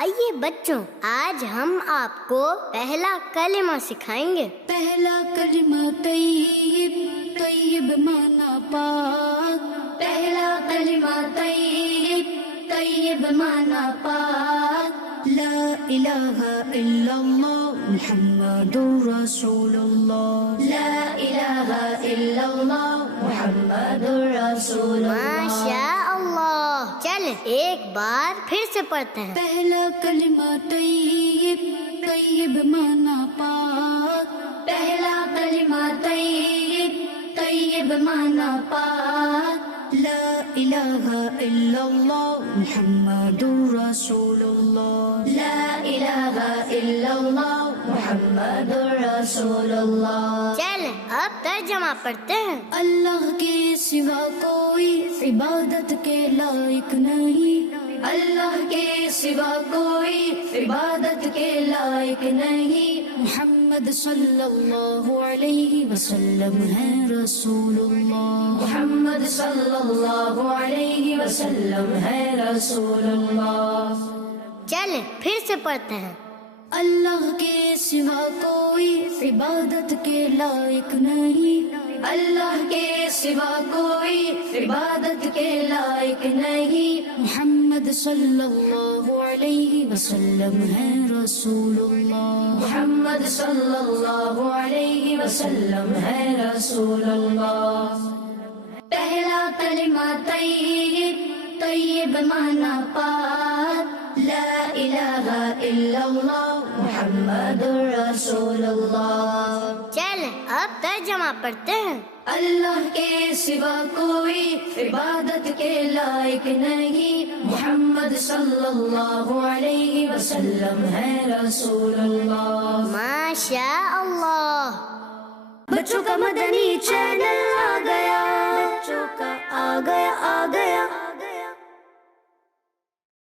آئیے بچوں، آج ہم آپ کو پہلا کلمہ سکھائیں گے۔ پہلا کلمہ طیب، طیب مانا پاک۔ پہلا کلمہ طیب، طیب مانا پاک۔ لا الہ الا اللہ محمد رسول اللہ۔ لا الہ الا اللہ محمد رسول اللہ۔ ماشاء اللہ۔ چل ایک بار پھر سے پڑھتے ہیں۔ پہلا کلمہ طیب، طیب مانا پاک۔ پہلا کلمہ طیب، طیب مانا پاک۔ لا الہ الا اللہ محمد رسول اللہ۔ لا الہ الا اللہ محمد رسول اللہ۔ چل اب ترجمہ پڑھتے ہیں۔ اللہ کے سوا کوئی عبادت کے لائق نہیں۔ اللہ کے سوا کوئی عبادت کے لائق نہیں۔ محمد صلی اللہ علیہ وسلم ہے رسول اللہ۔ محمد صلی اللہ علیہ وسلم ہے رسول اللہ۔ چل پھر سے پڑھتے ہیں۔ اللہ کے سوا کوئی عبادت کے لائق نہیں۔ اللہ کے سوا کوئی عبادت کے لائق نہیں۔ محمد صلی اللہ علیہ وسلم ہے رسول اللہ۔ محمد صلی اللہ علیہ وسلم ہے رسول اللہ۔ پہلا کلمہ طیب، طیب مانا پاک۔ لا الہ الا اللہ محمد رسول اللہ۔ چل اب ترجمہ پڑھتے ہیں۔ اللہ کے سوا کوئی عبادت کے لائق نہیں۔ محمد صلی اللہ علیہ وسلم ہے رسول اللہ۔ ماشاء اللہ۔ بچوں کا مدنی چینل آ گیا، بچوں کا آ گیا۔